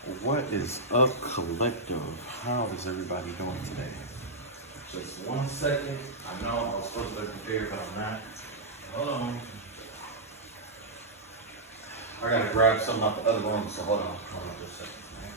What is up, collective? How is everybody doing today? Just 1 second. I know I was supposed to be prepared, but I'm not. Hold on. I gotta grab something out the other room, so hold on. Hold on just a second, man.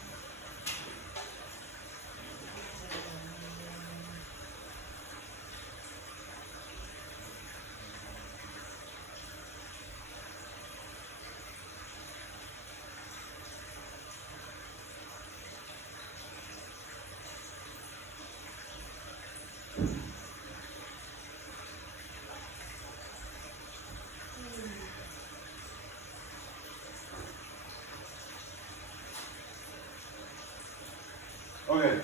Okay.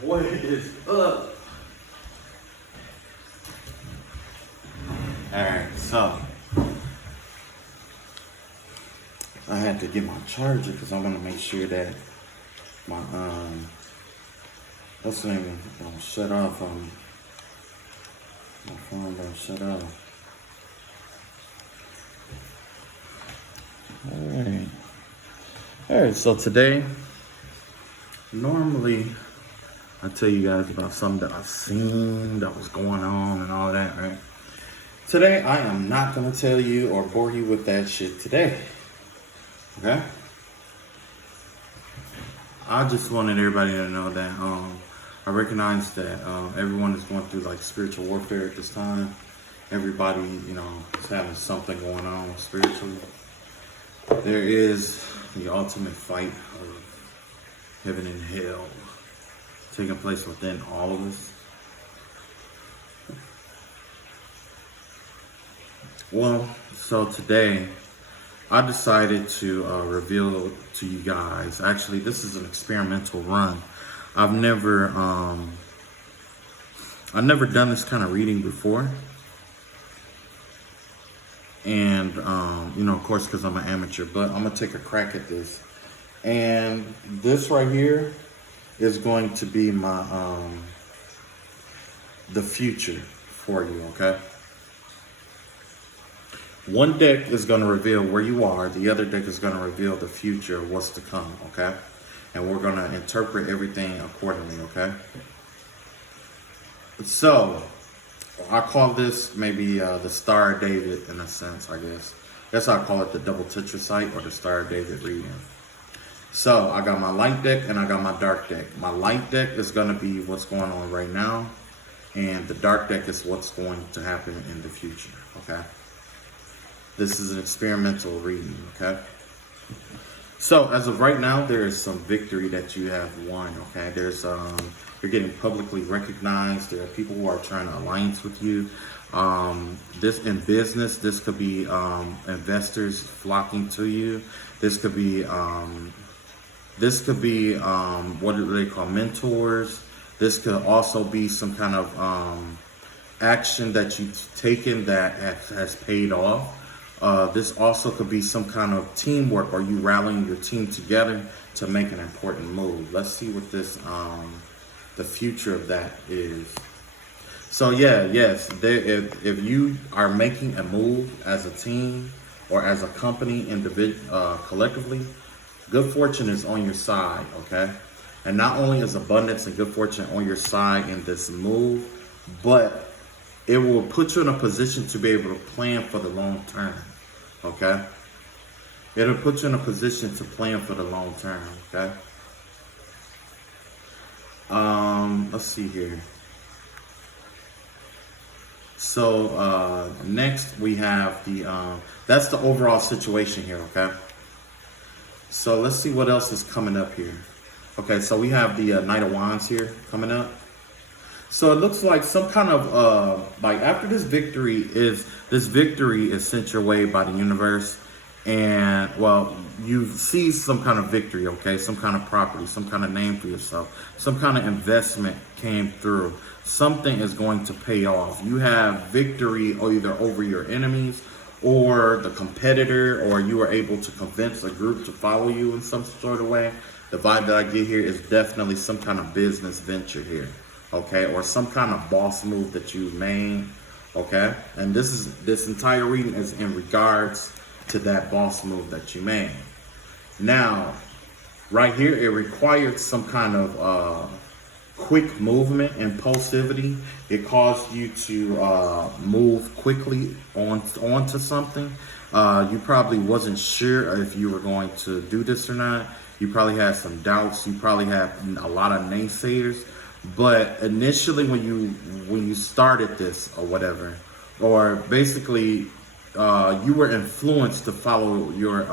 What is up? Alright, so I had to get my charger because I want to make sure that my this thing don't shut off on me. My phone don't shut off. Alright, so today, normally I tell you guys about something that I've seen that was going on and all that, right? Today, I am not going to tell you or bore you with that shit today. Okay? I just wanted everybody to know that I recognize that everyone is going through like spiritual warfare at this time. Everybody, is having something going on spiritually. There is the ultimate fight of heaven and hell taking place within all of us. Well, so today I decided to reveal to you guys. Actually, this is an experimental run. I've never done this kind of reading before, and of course, because I'm an amateur. But I'm gonna take a crack at this, and this right here is going to be my the future for you. Okay. One deck is going to reveal where you are. The other deck is going to reveal the future of what's to come, okay? And we're going to interpret everything accordingly, okay? So, I call this maybe the Star of David in a sense, I guess. That's how I call it, the double tetrasite or the Star of David reading. So, I got my light deck and I got my dark deck. My light deck is going to be what's going on right now. And the dark deck is what's going to happen in the future, okay? This is an experimental reading, okay? So, as of right now, there is some victory that you have won, okay? There's, you're getting publicly recognized. There are people who are trying to alliance with you. This in business, this could be investors flocking to you. This could be, what do they call, mentors. This could also be some kind of action that you've taken that has paid off. This also could be some kind of teamwork, or you rallying your team together to make an important move. Let's see what this, the future of that is. So yes, if you are making a move as a team or as a company, collectively, good fortune is on your side, okay? And not only is abundance and good fortune on your side in this move, but it will put you in a position to be able to plan for the long term, okay? It'll put you in a position to plan for the long term, okay? Let's see here. So next we have the, that's the overall situation here, okay? So let's see what else is coming up here. Okay, so we have the Knight of Wands here coming up. So it looks like some kind of, like after this victory is sent your way by the universe. And well, you see some kind of victory, okay? Some kind of property, some kind of name for yourself. Some kind of investment came through. Something is going to pay off. You have victory either over your enemies or the competitor, or you are able to convince a group to follow you in some sort of way. The vibe that I get here is definitely some kind of business venture here. Okay, or some kind of boss move that you made, okay? And this entire reading is in regards to that boss move that you made. Now, right here, it required some kind of quick movement, impulsivity. It caused you to move quickly onto something. You probably wasn't sure if you were going to do this or not. You probably had some doubts. You probably had a lot of naysayers. But initially, when you started this or whatever, or basically you were influenced to follow your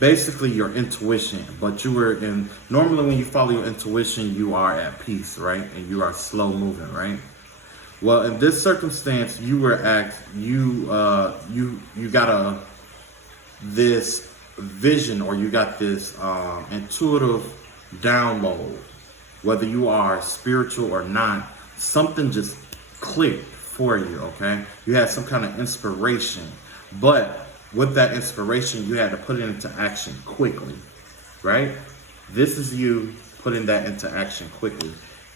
basically your intuition, but you were in, normally when you follow your intuition, you are at peace, right? And you are slow moving, right? Well, in this circumstance, you were you got this vision, or you got this intuitive download, whether you are spiritual or not. Something just clicked for you, okay? You had some kind of inspiration, but with that inspiration, you had to put it into action quickly, right? This is you putting that into action quickly.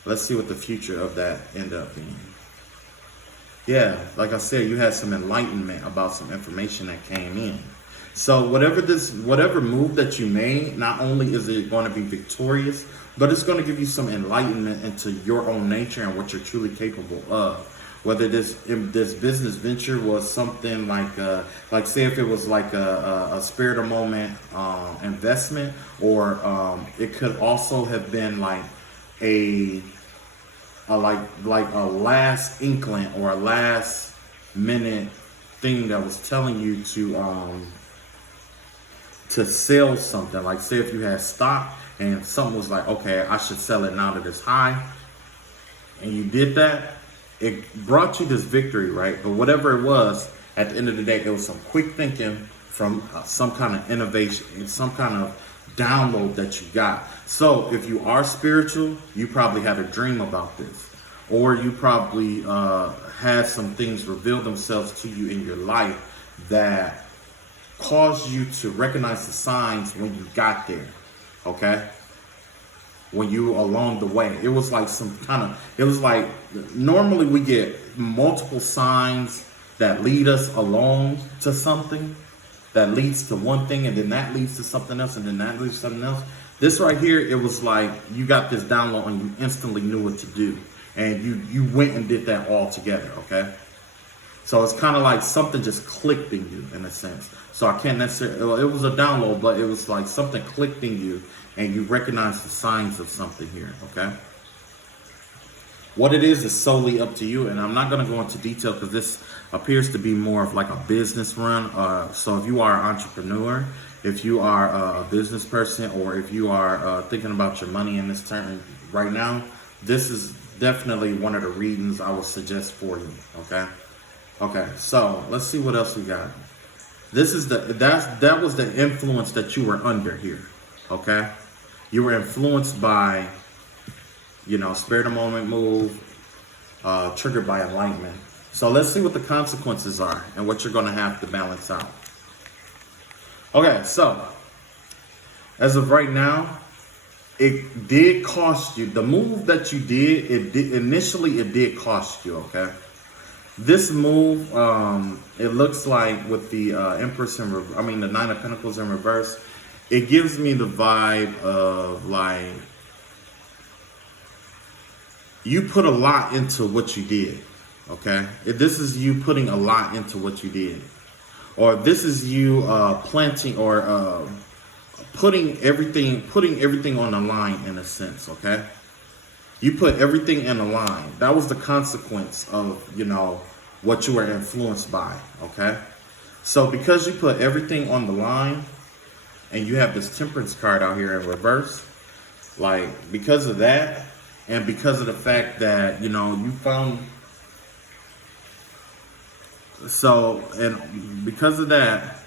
Let's see what the future of that ended up being. Yeah, like I said, you had some enlightenment about some information that came in. So whatever move that you made, not only is it going to be victorious, but it's going to give you some enlightenment into your own nature and what you're truly capable of. Whether this business venture was something like say if it was like a spare the moment investment, or it could also have been like a last inkling or a last minute thing that was telling you to sell something. Like say if you had stock and something was like, okay, I should sell it now that it's high, and you did that. It brought you this victory, right? But whatever it was, at the end of the day, it was some quick thinking from some kind of innovation, some kind of download that you got. So if you are spiritual, you probably had a dream about this. Or you probably had some things reveal themselves to you in your life that caused you to recognize the signs when you got there, okay? When you along the way, it was like normally we get multiple signs that lead us along to something, that leads to one thing, and then that leads to something else, and then that leads to something else. This right here, it was like you got this download and you instantly knew what to do, and you went and did that all together, okay? So it's kind of like something just clicked in you in a sense. So I can't necessarily, well, it was a download, but it was like something clicked in you and you recognize the signs of something here, okay? What it is solely up to you, and I'm not going to go into detail because this appears to be more of like a business run. So if you are an entrepreneur, if you are a business person, or if you are thinking about your money in this term right now, this is definitely one of the readings I would suggest for you, okay? Okay, so let's see what else we got. This is that was the influence that you were under here, okay? You were influenced by, spare the moment move, triggered by enlightenment. So let's see what the consequences are and what you're going to have to balance out. Okay, so as of right now, it did cost you. The move that you did, initially it did cost you, okay? This move, it looks like with the Empress the Nine of Pentacles in reverse, it gives me the vibe of like, you put a lot into what you did, okay? This is you putting a lot into what you did. Or this is you planting or putting everything on the line in a sense, okay? You put everything in a line. That was the consequence of, what you were influenced by, okay? So because you put everything on the line and you have this Temperance card out here in reverse, like because of that and because of the fact that, you found, and because of that,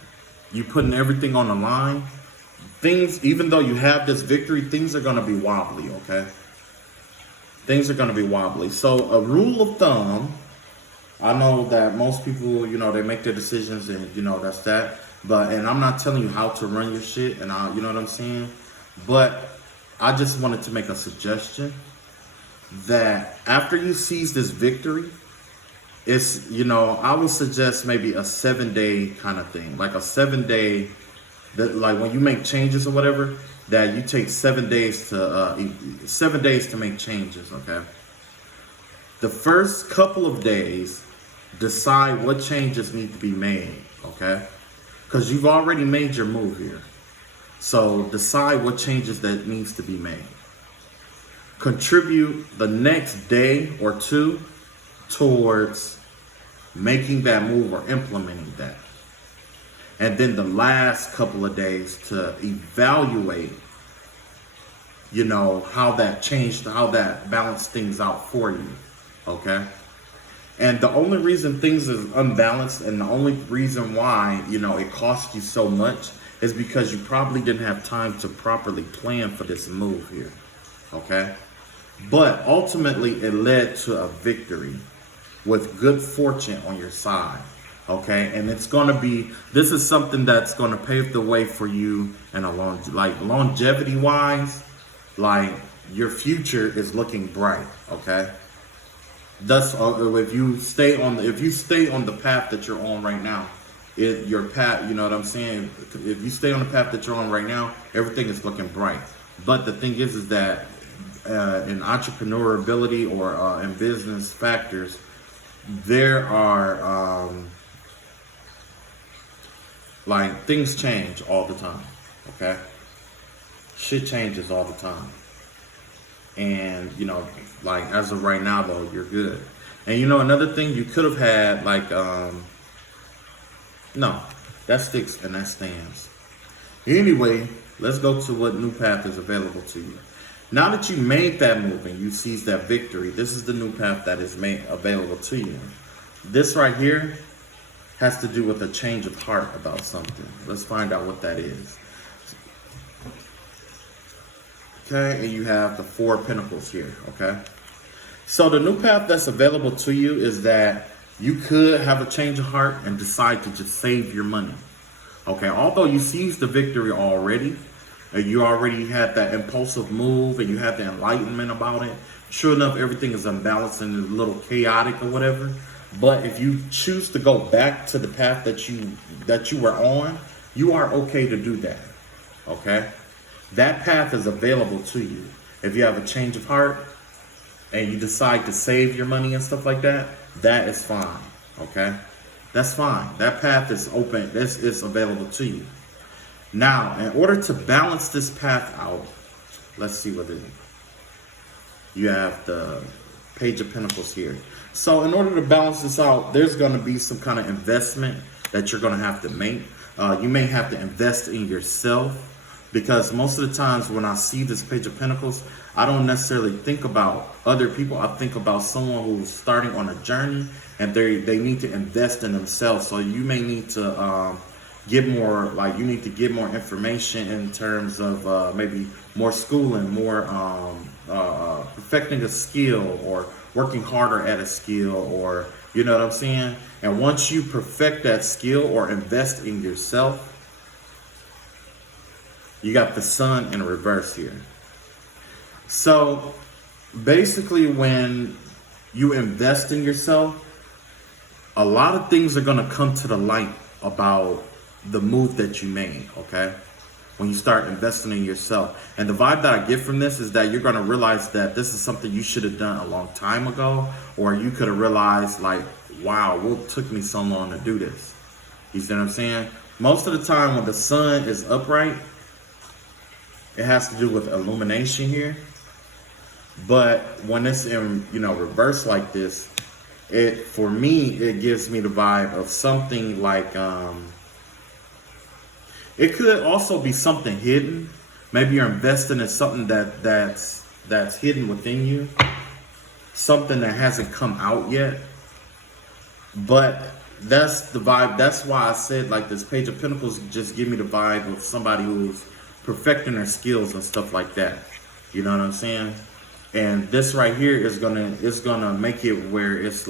you putting everything on the line, things, even though you have this victory, things are going to be wobbly, okay? Things are going to be wobbly. So a rule of thumb, I know that most people, they make their decisions and, that's that. And I'm not telling you how to run your shit, and you know what I'm saying? But I just wanted to make a suggestion that after you seize this victory, it's, I would suggest maybe a 7-day kind of thing, like a 7-day that like when you make changes or whatever, that you take 7 days to make changes. Okay. The first couple of days, decide what changes need to be made. Okay, because you've already made your move here. So decide what changes that needs to be made. Contribute the next day or two towards making that move or implementing that. And then the last couple of days to evaluate, how that changed, how that balanced things out for you. Okay? And the only reason things is unbalanced and the only reason why, it cost you so much is because you probably didn't have time to properly plan for this move here. Okay? But ultimately it led to a victory with good fortune on your side. Okay, and it's going to be, this is something that's going to pave the way for you in a longevity wise, like your future is looking bright. Okay, that's if you stay on the path that you're on right now, your path, you know what I'm saying? If you stay on the path that you're on right now, everything is looking bright. But the thing is that in entrepreneurability or in business factors, there are things change all the time. Okay, shit changes all the time, and as of right now though, you're good. And another thing, you could have had no, that sticks and that stands. Anyway, let's go to what new path is available to you. Now that you made that move and you seized that victory, this is the new path that is made available to you. This right here has to do with a change of heart about something. Let's find out what that is. Okay, and you have the Four of Pentacles here, okay? So the new path that's available to you is that you could have a change of heart and decide to just save your money. Okay, although you seized the victory already, you already had that impulsive move and you had the enlightenment about it. Sure enough, everything is unbalanced and a little chaotic or whatever. But if you choose to go back to the path that you were on, you are okay to do that. Okay? That path is available to you. If you have a change of heart and you decide to save your money and stuff like that, that is fine. Okay? That's fine. That path is open. This is available to you. Now, in order to balance this path out, let's see what it is. You have the Page of Pentacles here. So in order to balance this out, there's going to be some kind of investment that you're going to have to make. You may have to invest in yourself, because most of the times when I see this Page of Pentacles, I don't necessarily think about other people. I think about someone who's starting on a journey and they need to invest in themselves. So you may need to get more, you need to get more information in terms of maybe more schooling, more perfecting a skill, or working harder at a skill, or you know what I'm saying? And once you perfect that skill or invest in yourself, you got the Sun in reverse here. So basically when you invest in yourself, a lot of things are going to come to the light about the move that you made, okay? When you start investing in yourself. And the vibe that I get from this is that you're going to realize that this is something you should have done a long time ago, or you could have realized wow, what took me so long to do this? You see what I'm saying? Most of the time when the Sun is upright, it has to do with illumination here. But when it's in, reverse like this, for me, it gives me the vibe of something like, it could also be something hidden. Maybe you're investing in something that's hidden within you, something that hasn't come out yet. But that's the vibe. That's why I said this Page of Pentacles just give me the vibe of somebody who's perfecting their skills and stuff like that. You know what I'm saying? And this right here is gonna make it where it's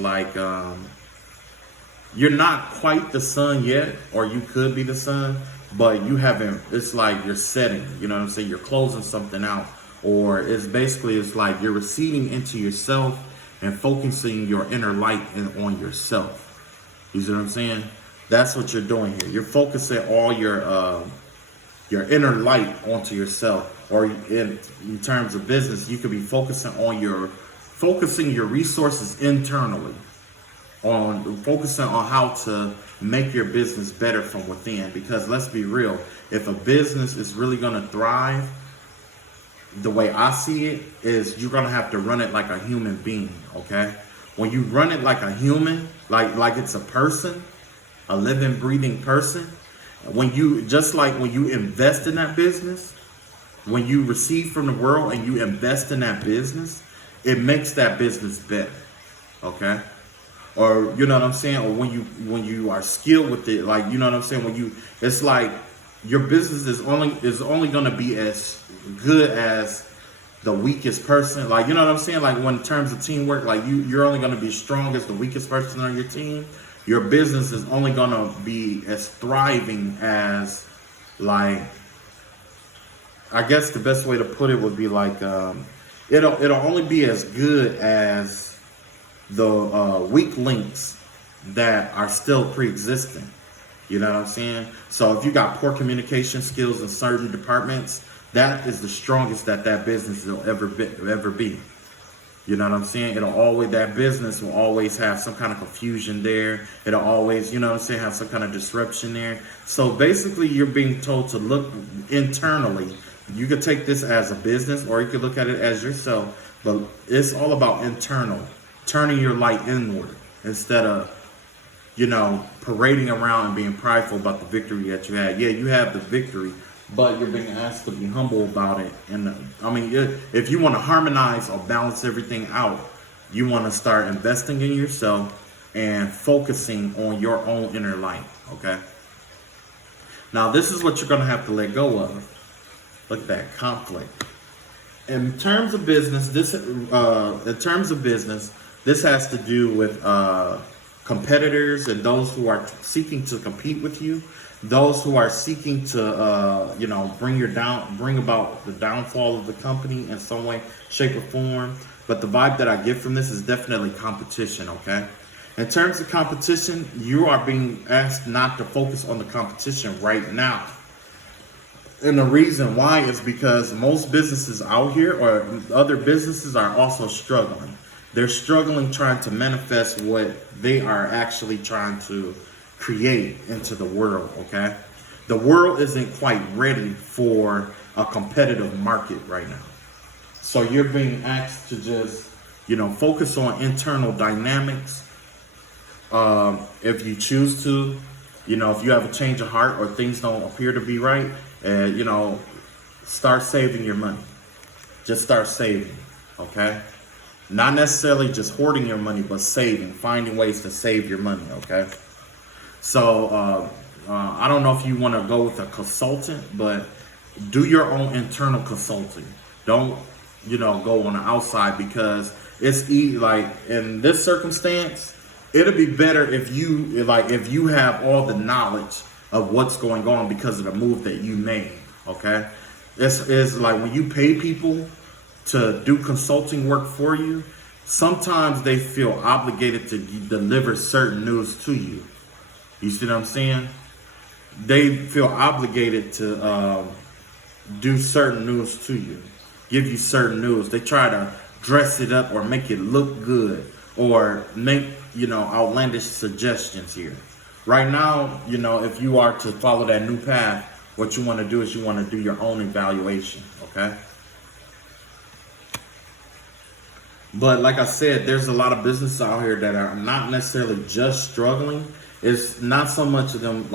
you're not quite the Sun yet, or you could be the Sun, but you haven't. It's you're setting. You know what I'm saying? You're closing something out, or it's you're receding into yourself and focusing your inner light on yourself. You see what I'm saying? That's what you're doing here. You're focusing all your your inner light onto yourself, or in terms of business, you could be focusing your resources internally on focusing on how to make your business better from within. Because let's be real, if a business is really going to thrive, the way I see it is you're going to have to run it like a human being. Okay, when you run it like a human, like it's a person, a living, breathing person, when you invest in that business, when you receive from the world and you invest in that business, it makes that business better. Okay, or you know what I'm saying, or when you are skilled with it, like, you know what I'm saying, it's like your business is only going to be as good as the weakest person. Like, you know what I'm saying, like when in terms of teamwork, like you're only going to be strong as the weakest person on your team. Your business is only going to be as thriving as, like, I guess the best way to put it would be like, it'll only be as good as the weak links that are still pre-existing. You know what I'm saying? So if you got poor communication skills in certain departments, that is the strongest that business will ever be. You know what I'm saying? That business will always have some kind of confusion there. It'll always, you know what I'm saying, have some kind of disruption there. So basically, you're being told to look internally. You could take this as a business, or you could look at it as yourself, but it's all about internal, turning your light inward instead of, parading around and being prideful about the victory that you had. Yeah, you have the victory, but you're being asked to be humble about it. And if you want to harmonize or balance everything out, you want to start investing in yourself and focusing on your own inner light. Okay. Now, this is what you're going to have to let go of. Look at that conflict. In terms of business, this has to do with competitors and those who are seeking to compete with you, those who are seeking to bring about the downfall of the company in some way, shape, or form. But the vibe that I get from this is definitely competition. Okay, in terms of competition, you are being asked not to focus on the competition right now. And the reason why is because most businesses out here, or other businesses, are also struggling. They're struggling trying to manifest what they are actually trying to create into the world. Okay, the world isn't quite ready for a competitive market right now. So you're being asked to just, focus on internal dynamics. If you choose to, if you have a change of heart or things don't appear to be right, start saving your money. Just start saving. Okay. Not necessarily just hoarding your money, but saving, finding ways to save your money. Okay. So I don't know if you want to go with a consultant, but do your own internal consulting. Don't, go on the outside, because it's like in this circumstance, it'll be better if you have all the knowledge of what's going on because of the move that you made. Okay. It's like when you pay people to do consulting work for you, sometimes they feel obligated to deliver certain news to you. You see what I'm saying? They feel obligated to do certain news to you, give you certain news. They try to dress it up or make it look good, or make, outlandish suggestions here. Right now, if you are to follow that new path, what you want to do is you want to do your own evaluation. Okay. But like I said, there's a lot of businesses out here that are not necessarily just struggling. It's not so much of them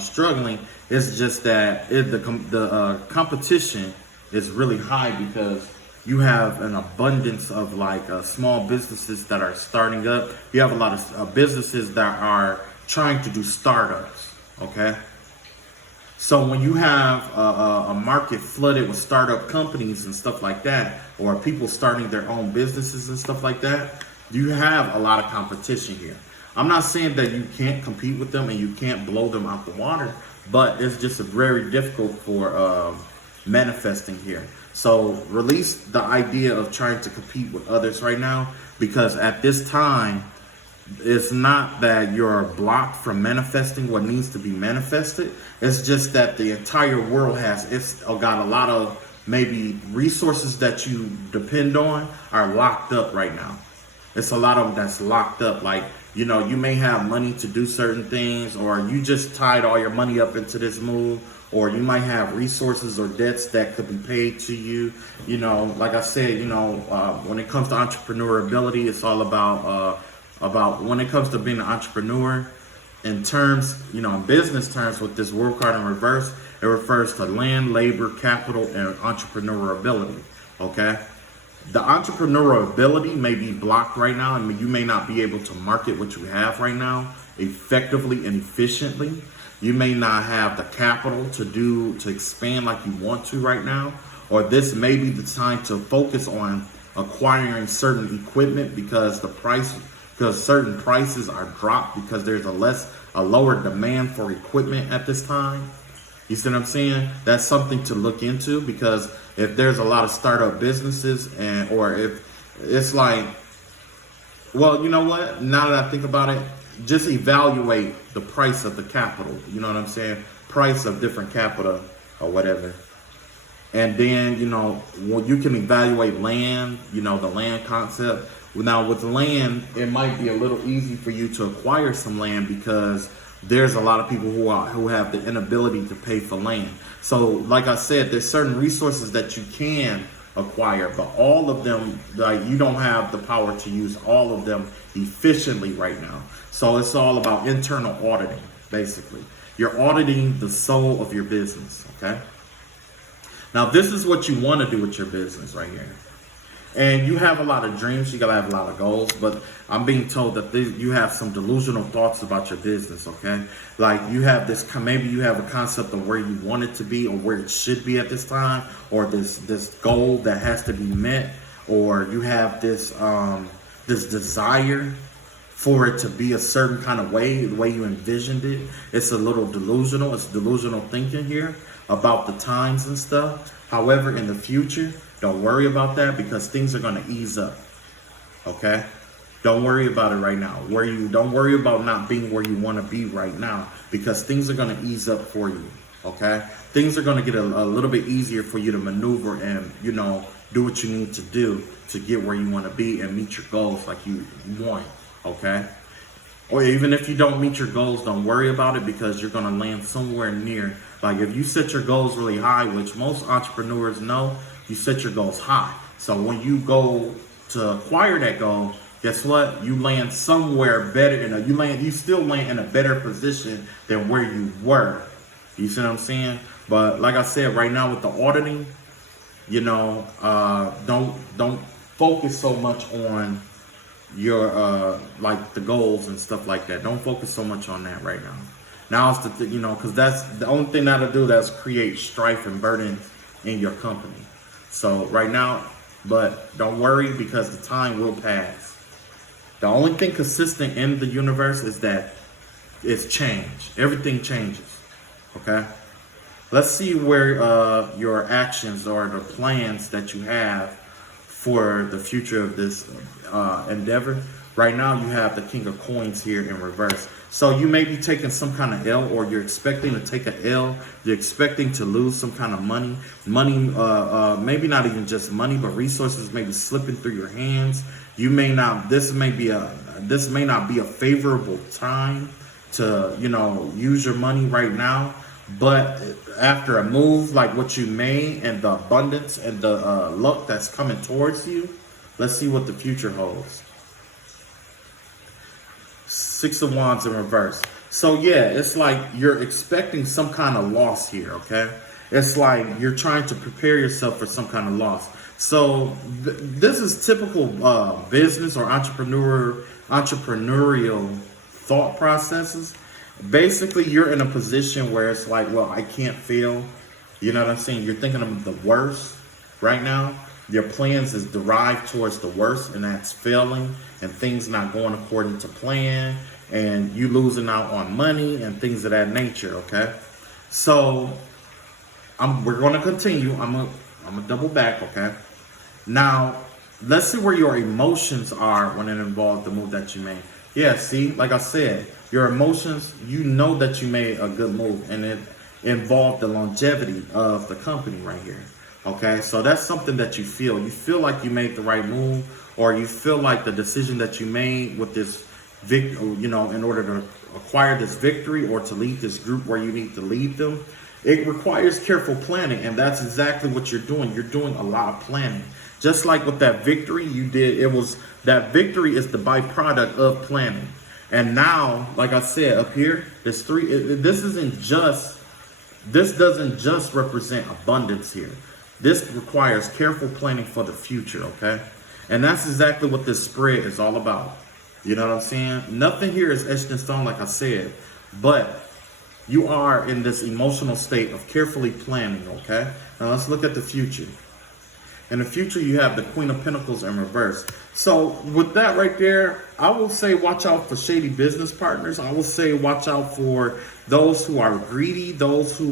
struggling. It's just that the competition is really high, because you have an abundance of small businesses that are starting up. You have a lot of businesses that are trying to do startups. Okay. So when you have a market flooded with startup companies and stuff like that, or people starting their own businesses and stuff like that, you have a lot of competition here. I'm not saying that you can't compete with them and you can't blow them out the water, but it's just very difficult for manifesting here. So release the idea of trying to compete with others right now, because at this time, It's not that you're blocked from manifesting what needs to be manifested. It's just that the entire world it's got a lot of maybe resources that you depend on are locked up right now. It's a lot of them that's locked up. Like, you know, you may have money to do certain things, or you just tied all your money up into this move, or you might have resources or debts that could be paid to you. You know, like I said, you know, when it comes to entrepreneurability, it's all about when it comes to being an entrepreneur. In terms, you know, in business terms, with this world card in reverse, it refers to land, labor, capital, and entrepreneurability. Okay. The entrepreneurial ability may be blocked right now, and you may not be able to market what you have right now effectively and efficiently. You may not have the capital to expand like you want to right now, or this may be the time to focus on acquiring certain equipment because certain prices are dropped because there's a lower demand for equipment at this time. You see what I'm saying? That's something to look into, because if there's a lot of startup businesses or if it's like, well, you know what? Now that I think about it, just evaluate the price of the capital. You know what I'm saying? Price of different capital or whatever. And then, you know, you can evaluate land, you know, the land concept. Now with land, it might be a little easy for you to acquire some land because there's a lot of people who have the inability to pay for land. So like I said, there's certain resources that you can acquire, but all of them, like, you don't have the power to use all of them efficiently right now. So it's all about internal auditing, basically. You're auditing the soul of your business, okay? Now this is what you want to do with your business right here. And you have a lot of dreams, you gotta have a lot of goals, but I'm being told that you have some delusional thoughts about your business, okay? Like you have maybe you have a concept of where you want it to be or where it should be at this time, or this goal that has to be met, or you have this desire for it to be a certain kind of way, the way you envisioned it. It's a little delusional. It's delusional thinking here about the times and stuff. However, in the future, don't worry about that because things are going to ease up. Okay? Don't worry about it right now. Don't worry about not being where you want to be right now because things are going to ease up for you. Okay? Things are going to get a little bit easier for you to maneuver and, you know, do what you need to do to get where you want to be and meet your goals like you want. Okay? Or even if you don't meet your goals, don't worry about it because you're going to land somewhere near. Like if you set your goals really high, which most entrepreneurs know, you set your goals high. So when you go to acquire that goal, guess what? You land somewhere better. You still land in a better position than where you were. You see what I'm saying? But like I said, right now with the auditing, you know, don't focus so much on your like the goals and stuff like that. Don't focus so much on that right now. Now it's because that's the only thing that'll do, that's create strife and burden in your company. So right now, but don't worry because the time will pass. The only thing consistent in the universe is that it's change. Everything changes. Okay. Let's see where your actions or the plans that you have for the future of this endeavor. Right now, you have the King of Coins here in reverse. So you may be taking some kind of L, or you're expecting to take an L. You're expecting to lose some kind of money. Maybe not even just money, but resources may be slipping through your hands. This may not be a favorable time to, use your money right now. But after a move like what you made and the abundance and the luck that's coming towards you, let's see what the future holds. Six of Wands in reverse. So yeah, it's like you're expecting some kind of loss here, okay? It's like you're trying to prepare yourself for some kind of loss. So this is typical business or entrepreneurial thought processes. Basically, you're in a position where it's like, well, I can't fail. You know what I'm saying? You're thinking of the worst right now. Your plans is derived towards the worst, and that's failing and things not going according to plan and you losing out on money and things of that nature, okay? So we're going to continue. I'm gonna double back, okay? Now, let's see where your emotions are when it involves the move that you made. Yeah, see, like I said, your emotions, you know that you made a good move and it involved the longevity of the company right here. Okay, so that's something that you feel. You feel like you made the right move, or you feel like the decision that you made with this you know, in order to acquire this victory or to lead this group where you need to lead them, it requires careful planning, and that's exactly what you're doing. You're doing a lot of planning. Just like with that victory you did, it was that victory is the byproduct of planning. And now, like I said up here, there's three. This doesn't just represent abundance here. This requires careful planning for the future. Okay, and that's exactly what this spread is all about. You know what I'm saying? Nothing here is etched in stone, like I said, but you are in this emotional state of carefully planning. Okay, now let's look at the future. In the future, you have the Queen of Pentacles in reverse. So with that right there, I will say watch out for shady business partners. I will say watch out for those who are greedy, those who